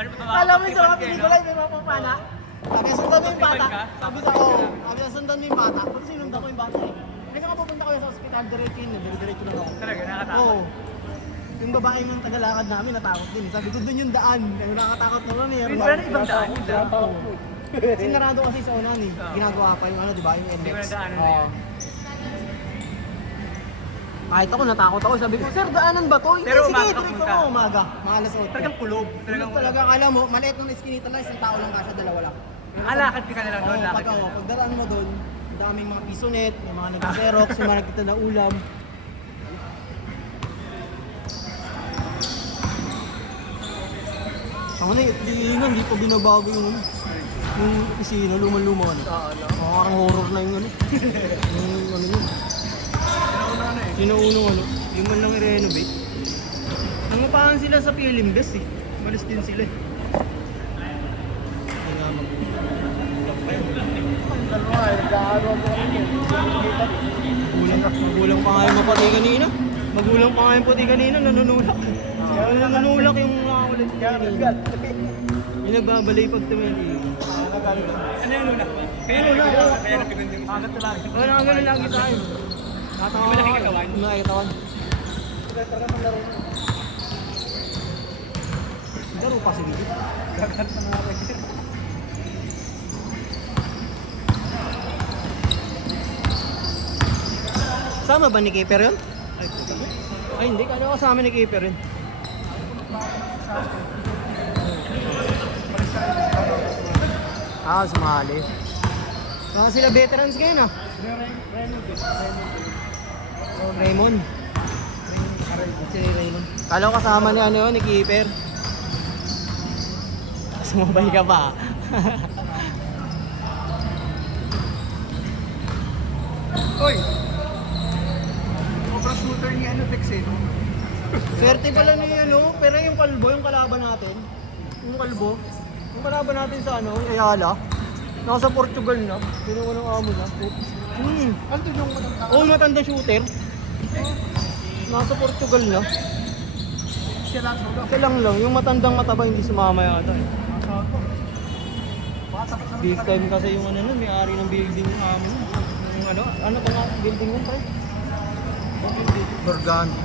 Kala mo yung sa mga pinikulay, may mga pamana. Sabi, sundan mo yung bata. Sabi sa ko, sabi, sundan mo yung bata. Ba't sinundan ko yung bata eh? Kasi nga pupunta ko sa ospital, diretso yun, diretso lang ako. Talaga, nakatakot. Oo. Yung babae yung tagalakad namin, natakot din. Sabi ko, doon yung daan. Nakakatakot naman eh. Pero ibang daan yun daan. Sinarado kasi sa unahan eh. Ginagawa pa yung ano, di ba? Yung Hindi mo index. na daanan na yun. Kahit ako, natakot ako. Sabi ko, sir, daanan ba to? Pero Sige, umaga ka diretso pumunta. mo umaga. Mga alas 8. Talagang kulob. Talagang talaga, akala mo, maliit ng iskinita lang, isang tao lang kasya, dalawa lang. Lakad ka na lang doon, Oo, lakad pag ka ako, na. pag daraan mo doon, daming mga pisonet, may mga nag-xerox, may mga nagtita na ulam. Ako na, hindi pa binabago yung opisina, luma-luma ano. Parang horror na yung ano. Yung ano yun. Sinuunong ano, yung man lang i-renovate. Nangupahan sila sa PLM Best eh. Malis din sila eh. Kaya magulang pa nga yung mapati kanina. Magulang pa nga yung pati kanina, nanunulak. Nanunulak yung mga ulit kanina. Yung nagbabalay pag tumili. Ano yung luna? Kaya luna, kaya nagpaganda yung magat na lagi. Wala nga ganun lagi sa akin. Tatawa Hindi mo nakikitawan? Hindi nakikitawan. Laro pa si Gigi. Gagat na nga rin. Sama ba ni Keeper yun? Ay hindi, kala ko sama ni Keeper yun. Sumali. Baka sila veterans ngayon ah. Raymond. Si Raymond. Kala ko kasama ni ano yun, ni Keeper. Sumabay ka pa. Uy! Sobrang shooter ni ano, Tex eh. Swerte pala ni ano, pero yung kalbo, yung kalaban natin. Yung kalbo. Yung kalaban natin sa ano, Ayala. Nasa Portugal na. Pinuha ng amo na. Ano yung matanda? Oo, matanda shooter. Nasa Portugal na. Siya lang solo. Siya lang. Yung matandang mataba hindi sumama yata eh. Big time kasi yung ano nun, may-ari ng building ng amo. Yung ano ba nga building nun, pre? Burgundy.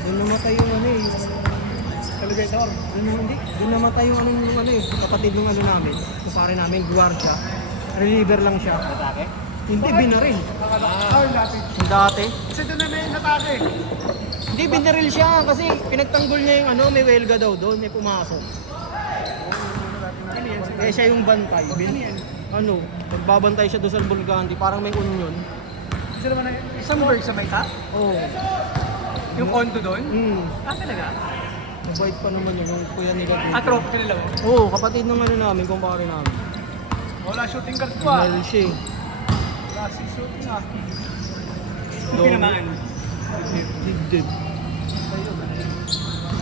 Doon namatay yung ano eh, Elevator. Doon namatay yung ano eh, kapatid ng ano namin, kumpare namin, guardia. Reliever lang siya. Natake? Hindi, binaril. Dati. Yung dati. Kasi doon na may natake. Hindi, binaril siya kasi pinagtanggol niya yung ano, may welga daw doon, may pumasok. Kaya siya yung bantay. Ano, nagbabantay siya doon sa Bulgandi, parang may union. Isa naman na, isang word sa may top? Oo. Yung condo doon? Talaga? Mabait pa naman yun, yung kuya nila dito. Tropa ka nila mo? Oo, kapatid ng ano namin, kumpare namin. Wala shooting guard ko ah. Binaril siya eh. Wala si shooting ah. Dog. Pinamaan. Digdig.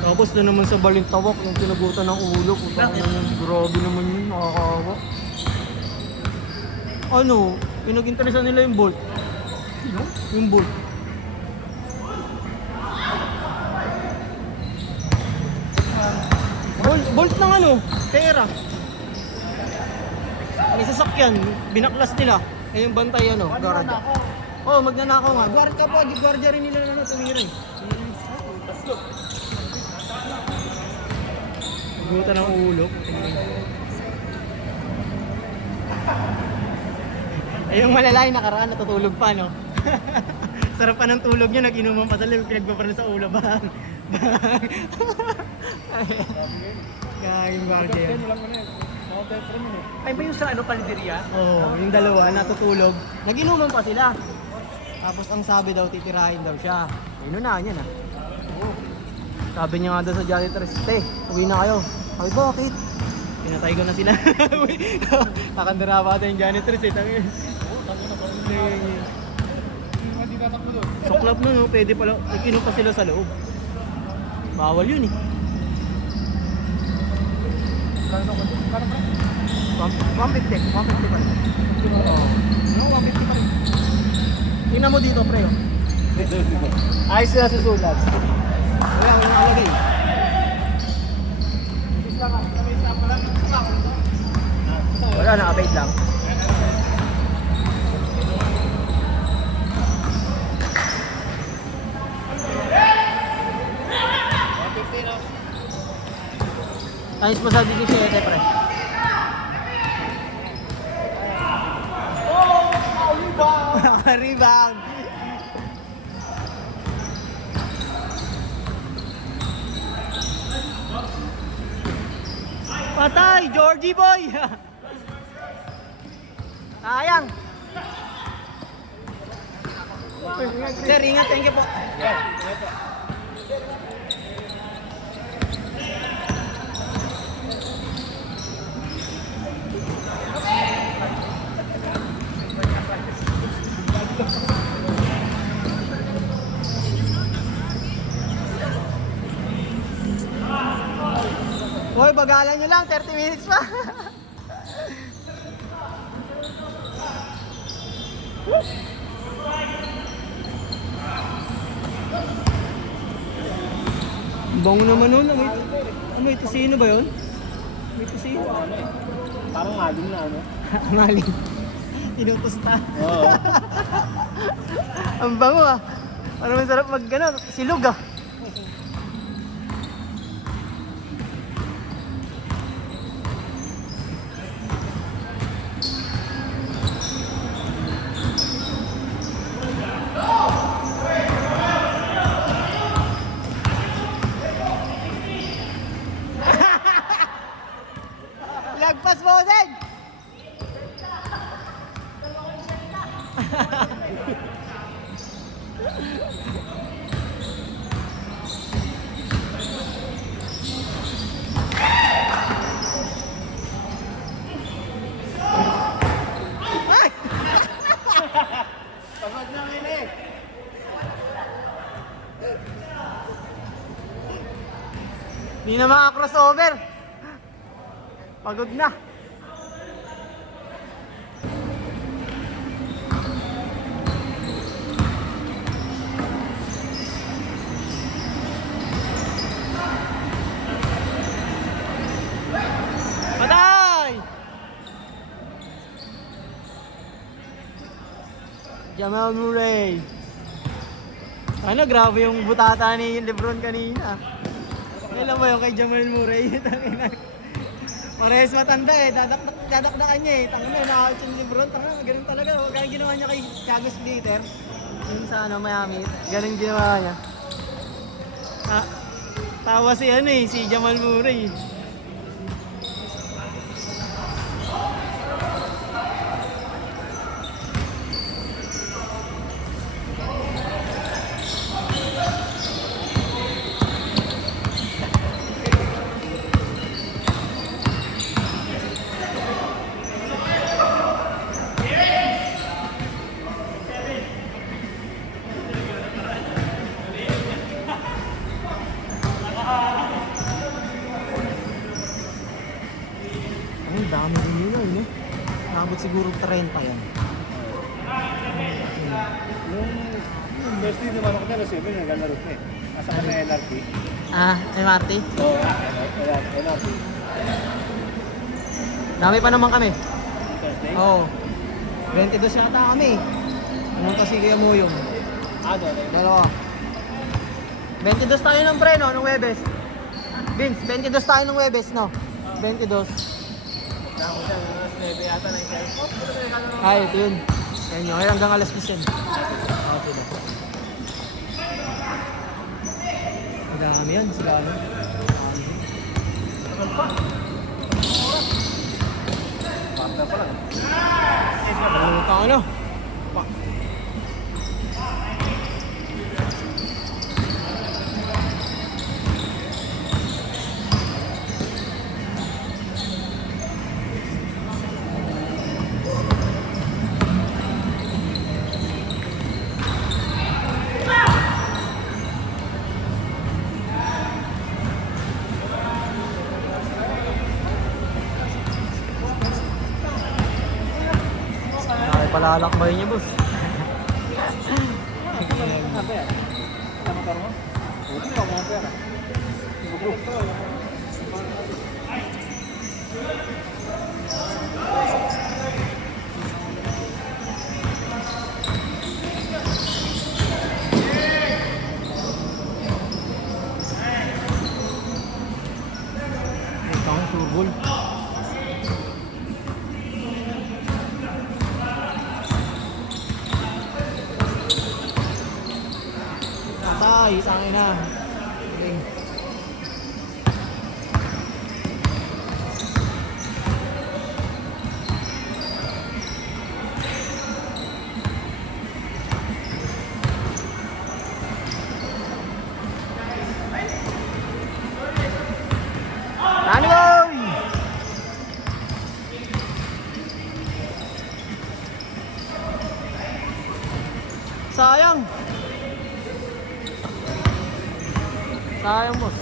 Tapos na naman sa balintawak, yung pinagutan ng ulo. Grabe naman yun, nakakawa. Ano, pinag-interesan nila yung bolt. Sino? Yung bolt. Bolt ng ano, pera. May sasakyan, binaklas nila. Eh yung bantay ano, guardia. Oh, magnanakaw nga. Guardia ka po, guardia rin nila na tumira eh. Gugutan ng ulo. Eh yung malalay nakaraan, natutulog pa no. Sarap pa ng tulog niya, nag-inuman pa sila, pinagbabaril sa ulo ba? Kaya yung guardia. Ay ba yung sa ano, Palderia? Oo, yung dalawa natutulog. Nag-inuman pa sila. Tapos ang sabi daw, titirahin daw siya. Inunahan yan ah. Sabi niya nga daw sa janitress, te, uwi na kayo. Ay, bakit? Pinatay ko na sila. Kakandara pa ata yung janitress eh. Tangin. Hindi tatakbo doon. Sa club nun, no, pwede pala, nag-inom pa sila sa loob. Bawal yun eh. Kano pa? 150 pa rin. Oo. No, 150 pa rin. Tingnan mo dito, pre. Ayos na susulat. Wala, ang nakalagay. naka-fade lang. Ayos mo sa 17, pre. Rebound! Patay! Georgie boy! Sayang! Sir, ingat. Thank you po. Hoy, bagalan nyo lang, 30 minutes pa. Bango naman nun. May tusino ba yun? May tusino. Parang maling na ano. Maling. Inutusta. Oo. Ang bango ah. Parang masarap mag silog ah. Lagpas mo, Zed! Pagod na ngayon eh. Hindi na maka-crossover. Pagod na. Patay! Jamal Murray. Ano, grabe yung butata ni Lebron kanina. Kailan ba yung kay Jamal Murray? Parehas matanda eh, dadakdakan niya eh. Tangina, nakakit yung Lebron. Tangina, ganun talaga. Kaya ginawa niya kay Thiago Splitter. Yun sa Miami. Ganun ginawa niya. Tawa si si Jamal Murray. Ang dami din yun eh, no? Nakabot siguro 30 yan. Yung first team naman ako na, Rosebe, naglalaro na eh. Nasa ka na LRT. MRT? Oo, LRT. Dami pa naman kami. Thursday? Oo. 22 yata kami. Pumunta si Kuya Muyong. Doon. Dalawa. 22 tayo ng pre, no? Nung Webes. Vince, 22 tayo nung Webes, no? 22. Ako siya, mas 9 yata na yung Ay, ito yun. Ayun nyo, ay hanggang alas 10 yan. Okay na. Madami yan, sigano. Basta pa lang. Pagkakang ano? Palalakbay niya, boss. Apa ya? Sama motor mo? Buti ka mo pera. Bubuk. surbol. Patay, tangin na. Okay. Nani boy! Sayang. Sayang, boss.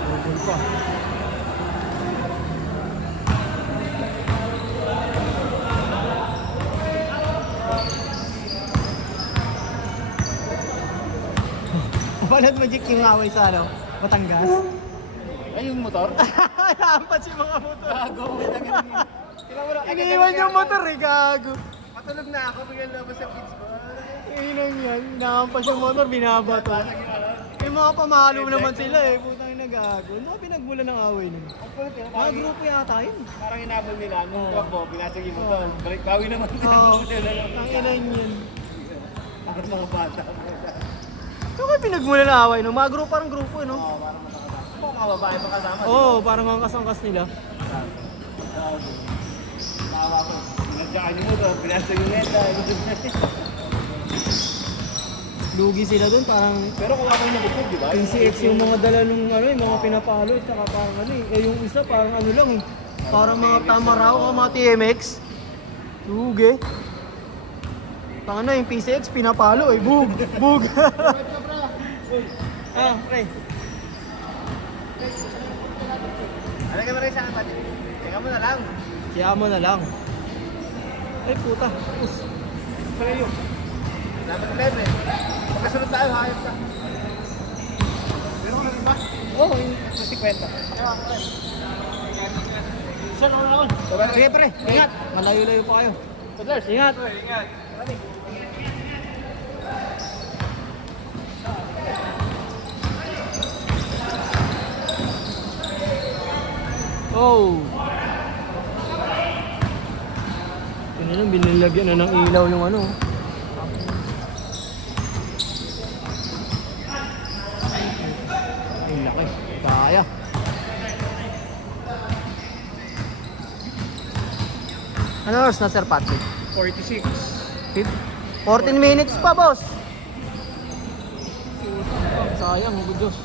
Tubol pa. Panood mo, Jik, yung away sa ano? Batangas? Ay, yung motor? Naampat si mga motor. Gago. Iniiwan yung motor eh, gago. Matulog na ako, bigyan labas sa kids ko. Inon yan, naampas yung motor, binabato. Yung mga pamalo naman sila eh, putang ina gago. Ano ka pinagmula ng away nun? Ang kulit yun, Mga grupo yata yun. parang inabol nila. Nung Oo. tuwag mo, binasag yung motor. Balik bawi naman din Oo, ang motor. ang inan yun. Bakit mga bata? Ano ka pinagmula ng away nun? Mga grupo, parang grupo eh, no? Oo, parang makakasama. Oo, mga babae pa kasama. Oo, parang ang kasangkas nila. Tawa ko. Pinadyakan yung motor, binasag yung neta. Lugi sila dun, parang Pero kung ako yung nabukod, di ba? PCX yung mga dala nung ano, yung mga pinapalo, at saka parang ano eh. Yung isa parang ano lang eh. Parang mga Tamaraw o mga TMX. Lugi. Tanga na yung PCX, pinapalo eh. Bug! Bug! Ah, pre. Ano ka ba rin sa akin? Teka mo na lang. Kaya mo na lang. Ay puta. Us. Pero yun. Dapat 11. Pagkasunod tayo, hayop ka. Meron ka na rin ba? Oo, oh, yung... Sa 50. Saan ako na ako? Sige pre, ingat. Malayo-layo pa kayo. Toddlers. Ingat. Ingat. Maraming. Oh. Yun na lang, binilagyan na ng ilaw yung ano. Ay, laki. Kaya. Ano oras na, Sir Patrick? 46. 14 minutes pa, boss. Sayang, good Diyos.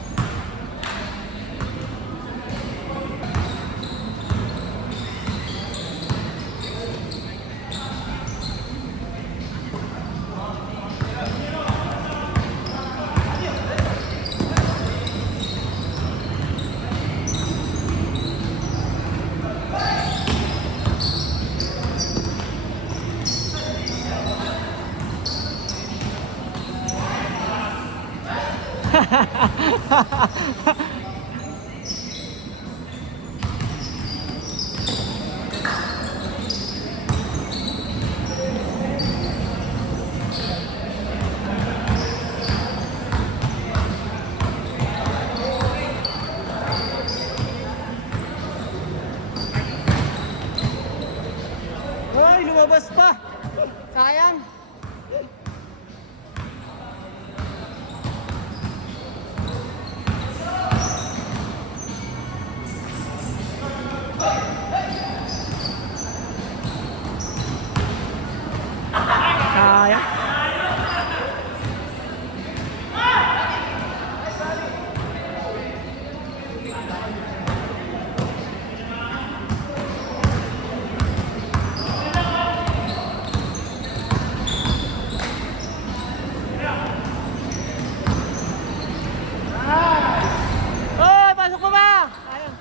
Ay, lumabas pa. Sayang. Sayang. Oy, pasok mo ba? Sayang.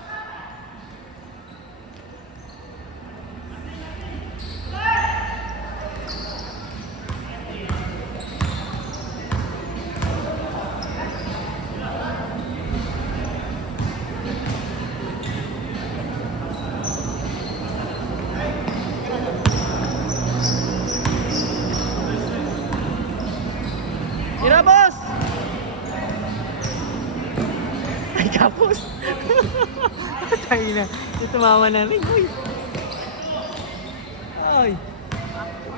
Tumama na rin. Uy! Ay!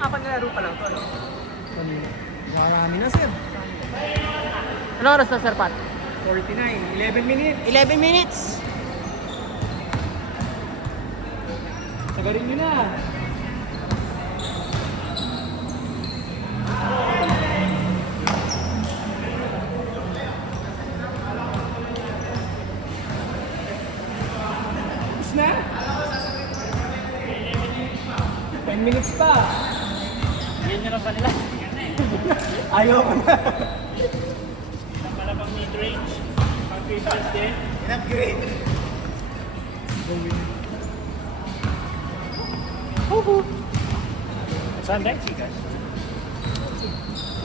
Apat na laro pa lang to, ano? Marami na, sir. Ano oras na, Sir Pat? 49, 11 minutes. 11 minutes! Sagarin nyo na. Tapos na? 10 minutes pa. Yan nyo lang pa nila. Ayaw ko na. Para pang mid-range, pang papers din. In-upgrade. Saan dahil, Sikas?